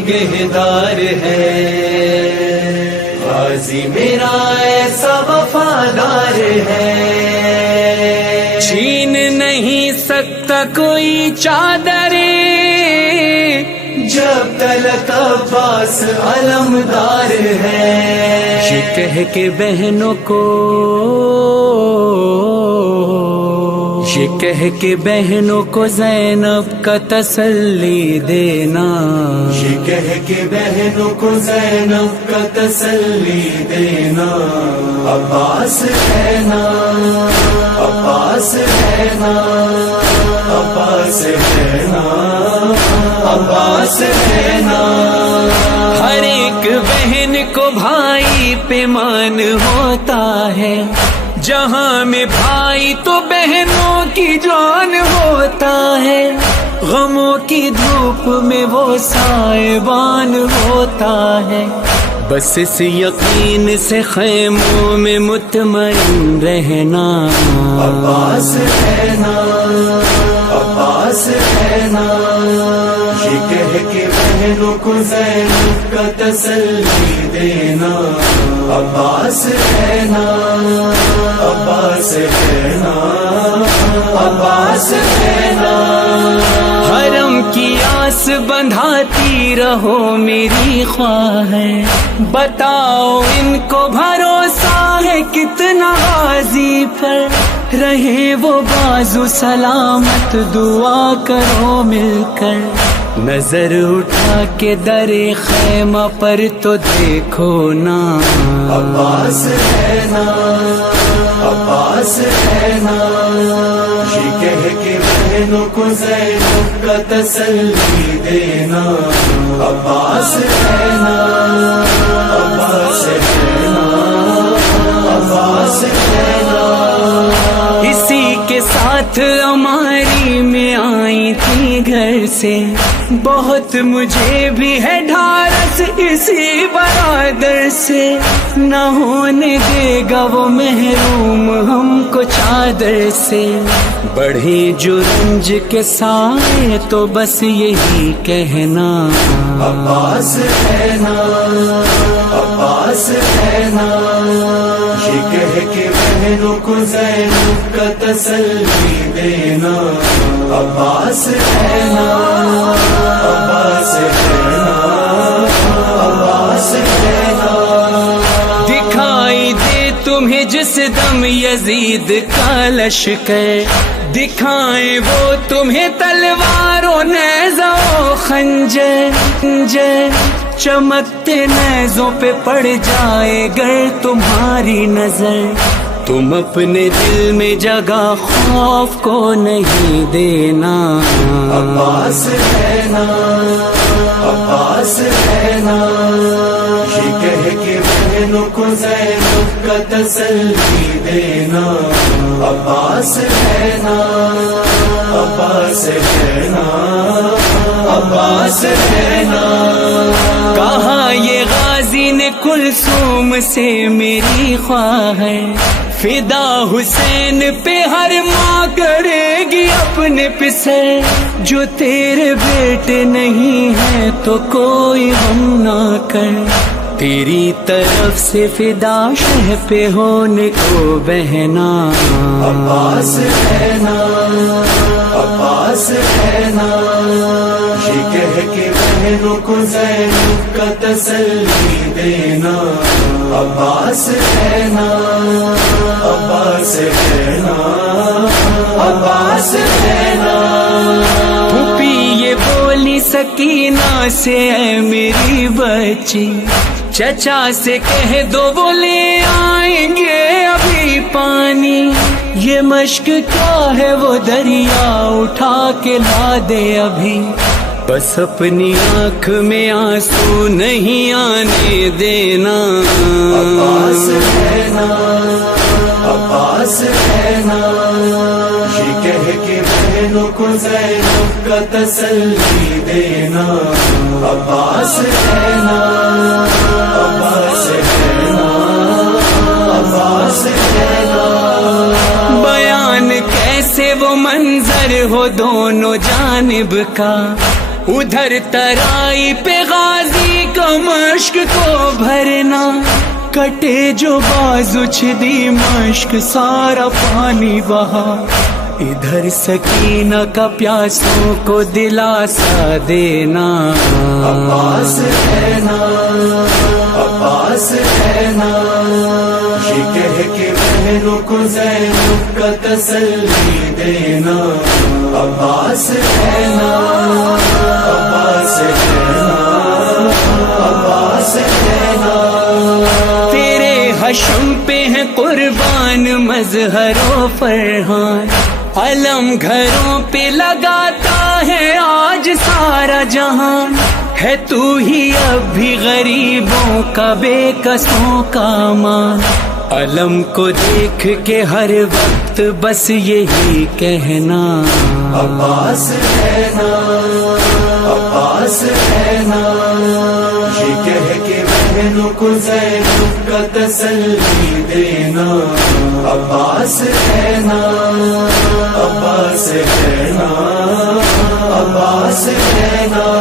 نگہدار ہے، غازی میرا ایسا وفادار ہے، چھین نہیں سکتا کوئی چادریں جب تلک عباس علمدار ہے، یہ کہہ کے بہنوں کو، یہ کہہ کے بہنوں کو زینب کا تسلی دینا، یہ کہہ کے بہنوں کو زینب کا تسلی دینا، عباس ہے نا، عباس ہے نا، عباس ہے نا، عباس ہے نا۔ ہر ایک بہن کو بھائی پہ مان ہوتا ہے، جہاں میں بھائی تو بہنوں کی جان ہوتا ہے، غموں کی دھوپ میں وہ سائبان ہوتا ہے، بس اس یقین سے خیموں میں مطمئن رہنا، عباس ہے نا، عباس ہے نا، یہ کہہ کے بہنوں کو زینب کا تسلی دینا، عباس ہے نا، عباس ہے نا، عباس ہے نا۔ حرم کی آس بندھاتی رہو میری خواہ ہے، بتاؤ ان کو بھروسہ ہے کتنا غازی پر، رہے وہ بازو سلامت دعا کرو مل کر، نظر اٹھا کے در خیمہ پر تو دیکھو نا، عباس ہے نا، عباس ہے نا، یہ کہہ کے بہنوں کو زینب کا تسلی دینا، عباس ہے نا، عباس ہے نا، عباس ہے نا۔ اسی کے ساتھ ہماری میں آئی تھی گھر سے، بہت مجھے بھی ہے ڈھارس اسی برادر سے، نہ ہونے دے گا وہ محروم ہم کو چادر سے، بڑھے جو رنج کے سائے تو بس یہی کہنا، عباس ہے نا، عباس ہے نا، یہ کہہ کے بہنوں کو زینب کا تسلی دینا، عباس ہے نا، عباس ہے نا، عباس ہے نا۔ دکھائی دے تمہیں جس دم یزید کا لشکر، دکھائیں وہ تمہیں تلوار و نیزہ و خنجر، چمکتے نیزوں پہ پڑ جائے گر تمہاری نظر، تم اپنے دل میں جگہ خوف کو نہیں دینا، عباس ہے نا، عباس ہے نا، یہ کہہ کے بہنوں کو زینب کا تسلی دینا، عباس ہے نا، عباس ہے نا، عباس ہے نا۔ کہا یہ غازی نے کلثوم سے میری خواہ ہے، فدا حسین پہ ہر ماں کرے گی اپنے پسر، جو تیرے بیٹے نہیں ہیں تو کوئی غم نہ کر، تیری طرف سے فدا شہ پہ ہونے کو بہنا، عباس ہے نا، عباس ہے نا، یہ کہہ کے بہنوں کو زینب کا تسلی دینا، عباس ہے نا، عباس ہے نا، عباس ہے نا۔ پھوپھی یہ بولی سکینہ سے اے میری بچی، چچا سے کہہ دو وہ لے آئیں گے ابھی پانی، یہ مشق کیا ہے وہ دریا اٹھا کے لا دے ابھی، بس اپنی آنکھ میں آنسو نہیں آنے دینا، عباس ہے نا، عباس ہے نا، یہ کہہ کے بہنوں کو زینب کا تسلی دینا، عباس ہے نا، عباس ہے نا، عباس ہے نا۔ بیان کیسے وہ منظر ہو دونوں جانب کا، ادھر ترائی پہ غازی کا مشک کو بھرنا، کٹے جو بازو چھدی مشک سارا پانی بہا، ادھر سکینہ کا پیاسوں کو دلاسا دینا، عباس ہے نا، عباس ہے نا، یہ کہہ کے بہنوں کو زینب کا تسلی دینا، عباس ہے نا، عباس ہے نا، عباس ہے نا، تیرے حشم پہ ہے قربان مظہر و فرحان، علم گھروں پہ لگاتا ہے آج سارا جہان، ہے تو ہی اب بھی غریبوں کا بے کسوں کا مان، علم کو دیکھ کے ہر وقت بس یہی کہنا، عباس ہے نا، عباس ہے نا، یہ کہہ کے بہنوں کو زینب کا تسلی دینا، عباس ہے نا، عباس ہے نا، عباس ہے نا۔